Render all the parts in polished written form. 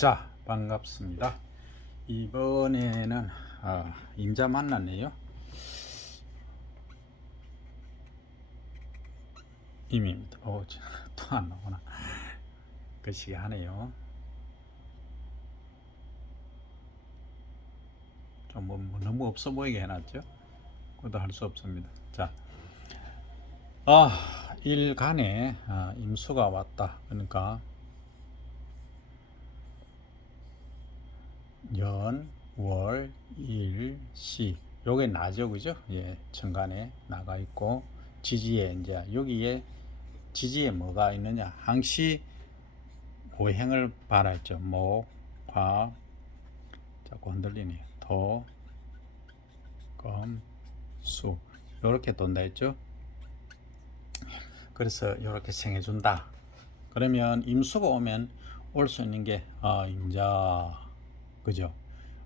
자, 반갑습니다. 이번에는 임자 만났네요. 임입니다. 또 안 나오나? 그시 하네요. 좀 너무 없어 보이게 해놨죠? 그것도 할 수 없습니다. 자, 일간에 임수가 왔다. 그러니까 연, 월, 일, 시. 요게 나죠, 그죠? 예, 천간에 나가 있고 지지에 이제 여기에 지지에 뭐가 있느냐? 항시 오행을 발하죠. 목, 화, 자꾸 흔들리네요. 도, 금, 수. 요렇게 돈다 했죠. 그래서 요렇게 생해준다. 그러면 임수가 오면 올 수 있는 게 임자, 그죠?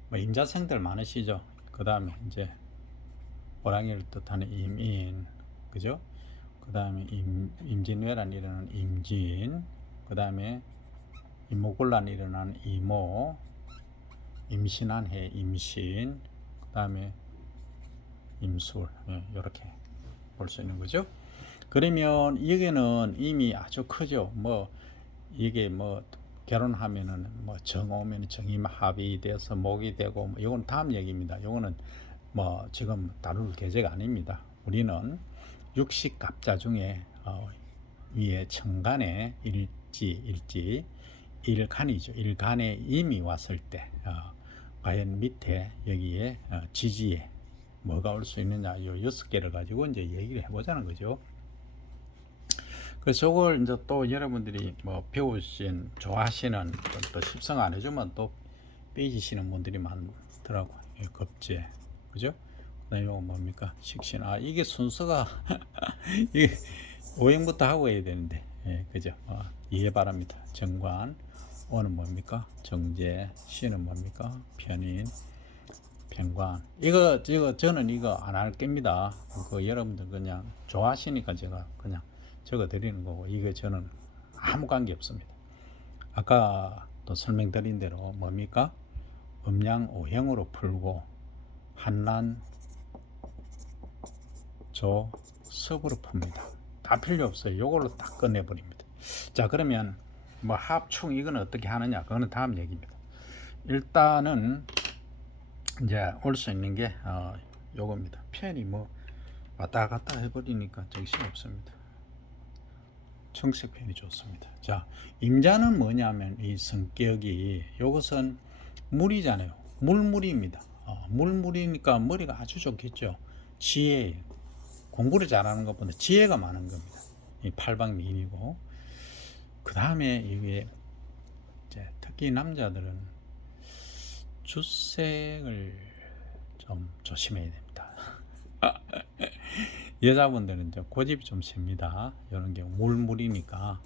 뭐 임자생들 많으시죠. 그 다음에 이제 호랑이를 뜻하는 임인, 그죠? 그 다음에 임진왜란 일어나는 임진, 그 다음에 임모곤란 일어나는 이모, 임신한 해 임신, 그 다음에 임술, 이렇게 볼 수 있는 거죠. 그러면 여기는 이미 아주 크죠. 뭐 이게 뭐 결혼하면은 뭐 정 오면 정이 합의돼서 목이 되고, 뭐 이건 다음 얘기입니다. 이거는 뭐 지금 다룰 계제가 아닙니다. 우리는 육식갑자 중에 위에 천간에 일지 일간이죠. 일간에 임이 왔을 때 과연 밑에 여기에 지지에 뭐가 올 수 있느냐, 요 6개를 가지고 이제 얘기를 해보자는 거죠. 그래서 저걸 이제 또 여러분들이 뭐 배우신, 좋아하시는, 또 십성 안 해주면 또 빼지시는 분들이 많더라고요. 겁재, 그죠? 그다음에 이거 뭡니까? 식신. 이게 순서가 이게 오행부터 하고 해야 되는데, 그죠? 이해 바랍니다. 정관, 오는 뭡니까? 정제, 시는 뭡니까? 편인, 편관. 이거 저는 이거 안 할 겁니다. 여러분들 그냥 좋아하시니까 제가 그냥 적어 드리는 거고, 이거 저는 아무 관계 없습니다. 아까 또 설명드린 대로 뭡니까? 음양 오행으로 풀고 한난 조 섭으로 풉니다. 다 필요 없어요. 요걸로 딱 끝내버립니다. 자, 그러면 뭐 합충 이건 어떻게 하느냐, 그거는 다음 얘기입니다. 일단은 이제 올 수 있는 게 요겁니다. 편이 뭐 왔다 갔다 해버리니까 정신이 없습니다. 청색편이 좋습니다. 자, 임자는 뭐냐면 이 성격이, 요것은 물이잖아요. 물물입니다. 물물이니까 머리가 아주 좋겠죠. 지혜, 공부를 잘하는 것보다 지혜가 많은 겁니다. 이 팔방미인이고, 그 다음에 이게 이제 특히 남자들은 주색을 좀 조심해야 됩니다. 여자분들은 이제 고집이 좀 셉니다. 이런 경우 물물이니까.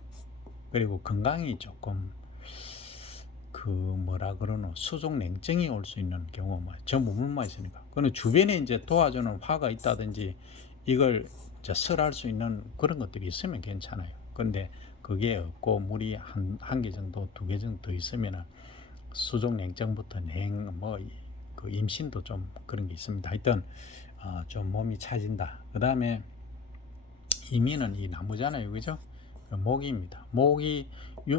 그리고 건강이 조금 뭐라 그러노, 수족 냉증이 올 수 있는 경우가 전부 물만 있으니까. 그는 주변에 이제 도와주는 화가 있다든지 이걸 설할 수 있는 그런 것들이 있으면 괜찮아요. 근데 그게 없고 물이 한 개 정도, 2개 정도 더 있으면 수족 냉증부터 그 임신도 좀 그런 게 있습니다. 하여튼 좀 몸이 차진다. 그 다음에 이미는 이 나무잖아요, 그죠? 목입니다. 목이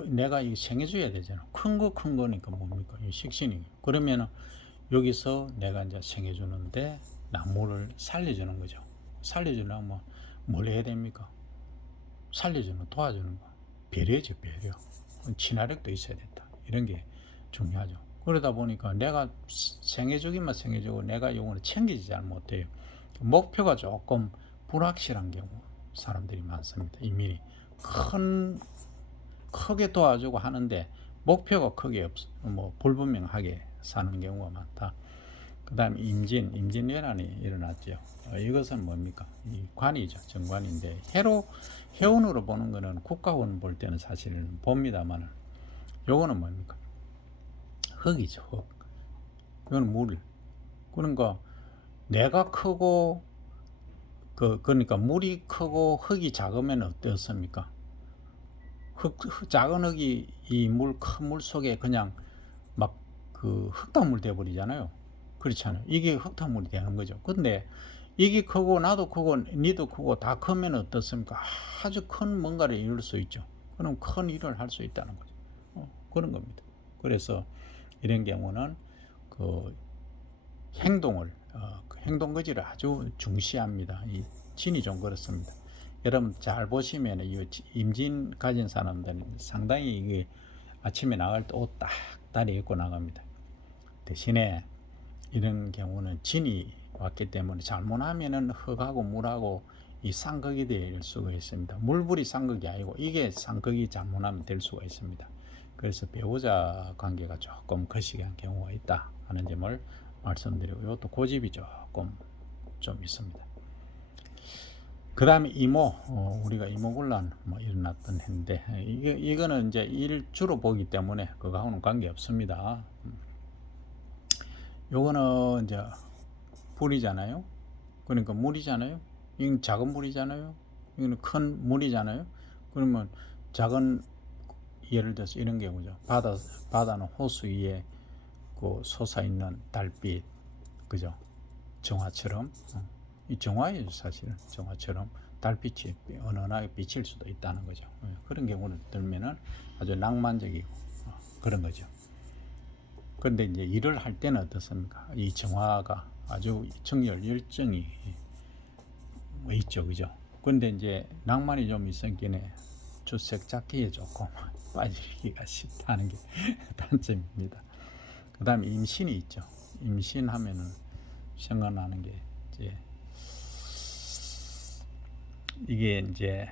내가 이 생해줘야 되잖아. 큰 거니까 뭡니까? 이 식신이. 그러면은 여기서 내가 이제 생해주는데 나무를 살려주는 거죠. 살려주려면 뭘 해야 됩니까? 살려주는, 도와주는 거. 배려죠, 배려. 친화력도 있어야 된다. 이런 게 중요하죠. 그러다 보니까 내가 생해주기만 생해주고 내가 요거는 챙기지 잘 못해요. 목표가 조금 불확실한 경우 사람들이 많습니다. 이미 크게 도와주고 하는데 목표가 크게 불분명하게 사는 경우가 많다. 그 다음에 임진왜란이 일어났죠. 이것은 뭡니까? 이 관이죠. 정관인데 해운으로 보는 거는 국가원 볼 때는 사실은 봅니다만, 요거는 뭡니까? 흙이죠. 흙. 이건 물. 그러니까 내가 크고 그러니까 물이 크고 흙이 작으면 어떻습니까? 작은 흙이 이 큰 물 속에 그냥 그 흙탕물 돼버리잖아요. 그렇잖아요. 이게 흙탕물이 되는 거죠. 근데 이게 크고 나도 크고 니도 크고 다 크면 어떻습니까? 아주 큰 뭔가를 이룰 수 있죠. 그럼 큰 일을 할 수 있다는 거죠. 그런 겁니다. 그래서 이런 경우는 그 행동을 그 행동거지를 아주 중시합니다. 이 진이 좀 그렇습니다. 여러분 잘 보시면 이 임진 가진 사람들은 상당히 이게 아침에 나갈 때 옷 딱 다리 입고 나갑니다. 대신에 이런 경우는 진이 왔기 때문에 잘못하면은 흙하고 물하고 이 쌍극이 될 수가 있습니다. 물불이 쌍극이 아니고 이게 쌍극이 잘못하면 될 수가 있습니다. 그래서 배우자 관계가 조금 거시기한 경우가 있다 하는 점을 말씀드리고, 이것도 고집이 조금 좀 있습니다. 그 다음에 이모, 우리가 이모곤란 뭐 일어났던 해인데, 이거는 이제 일주로 보기 때문에 그거하고는 관계 없습니다. 요거는 이제 불이잖아요. 그러니까 물이잖아요. 이건 작은 물이잖아요. 이거는 큰 물이잖아요. 그러면 작은, 예를 들어서 이런 경우죠. 바다는 호수 위에 그 솟아있는 달빛, 그죠? 정화처럼. 이 정화예요, 사실은. 정화처럼 달빛이 은은하게 비칠 수도 있다는 거죠. 그런 경우를 들면은 아주 낭만적이고 그런 거죠. 그런데 이제 일을 할 때는 어떻습니까? 이 정화가 아주 정열 열정이 있죠, 그죠? 근데 이제 낭만이 좀 있었기에 주색 잡기에 조금 빠지기가 쉽다는 게 단점입니다. 그 다음에 임신이 있죠. 임신하면은 생각나는 게 이게 이제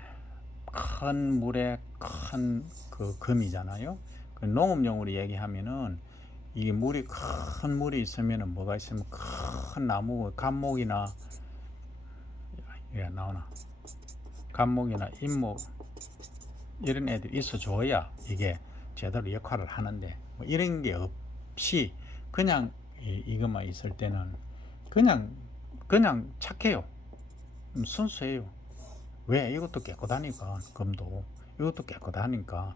큰 물에 큰 그 금이잖아요. 그 농업용으로 얘기하면은 이게 큰 물이 있으면은 뭐가 있으면 큰 나무, 감목이나 나오나 감목이나 잇목 이런 애들이 있어줘야 이게 제대로 역할을 하는데, 뭐 이런 게 없이 그냥 이것만 있을 때는 그냥 착해요. 순수해요. 왜? 이것도 깨끗하니까. 금도 이것도 깨끗하니까.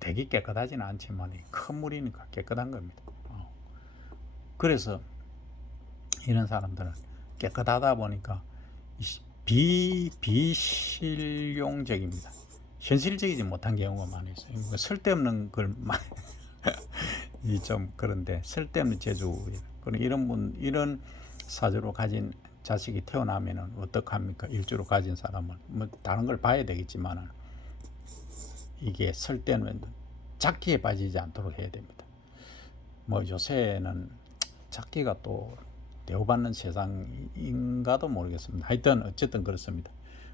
되게 깨끗하지는 않지만 큰 물이니까 깨끗한 겁니다. 그래서 이런 사람들은 깨끗하다 보니까 비실용적입니다. 현실적이지 못한 경우가 많이 있어요. 쓸데없는 걸 좀 그런데 쓸데없는 재주, 이런 사주로 가진 자식이 태어나면은 어떡합니까? 일주로 가진 사람은 뭐 다른 걸 봐야 되겠지만은 이게 쓸데없는 작기에 빠지지 않도록 해야 됩니다. 뭐 요새는 작기가 또 대우받는 세상인가도 모르겠습니다. 하여튼 어쨌든 그렇습니다.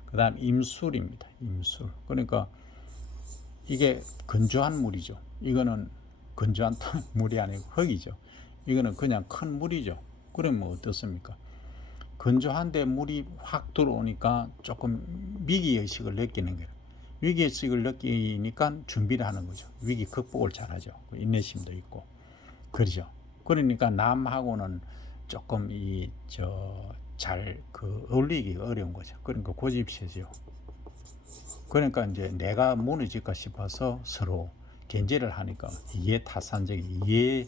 그 다음 임술입니다. 임술. 그러니까 이게 건조한 물이죠. 이거는 건조한 물이 아니고 흙이죠. 이거는 그냥 큰 물이죠. 그러면 어떻습니까? 건조한데 물이 확 들어오니까 조금 위기의식을 느끼는 거예요. 위기의식을 느끼니까 준비를 하는 거죠. 위기 극복을 잘하죠. 인내심도 있고. 그러죠. 그러니까 남하고는 조금 잘 어울리기 어려운 거죠. 그러니까 고집세죠. 그러니까 이제 내가 무너질까 싶어서 서로 견제를 하니까 이해타산적인 이해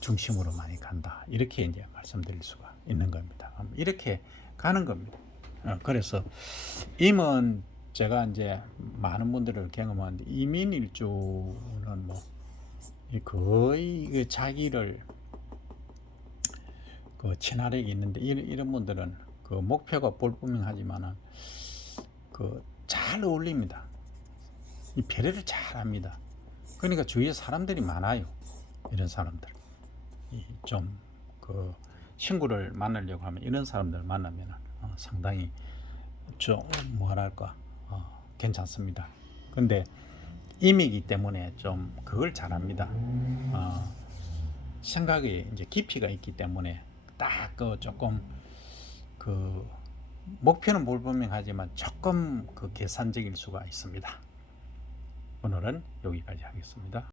중심으로 많이 간다. 이렇게 이제 말씀드릴 수가 있는 겁니다. 이렇게 가는 겁니다. 그래서 임은 제가 이제 많은 분들을 경험하는데, 이민일주는 뭐 거의 자기를 그 친화력이 있는데, 이런 분들은 그 목표가 볼분명하지만은 잘 어울립니다. 이 배려를 잘 합니다. 그러니까 주위에 사람들이 많아요. 이런 사람들. 좀 친구를 만나려고 하면 이런 사람들 만나면 상당히 좀 뭐랄까 괜찮습니다. 근데 임이기 때문에 좀 그걸 잘합니다. 생각이 이제 깊이가 있기 때문에 딱 조금 목표는 불분명하지만 조금 계산적일 수가 있습니다. 오늘은 여기까지 하겠습니다.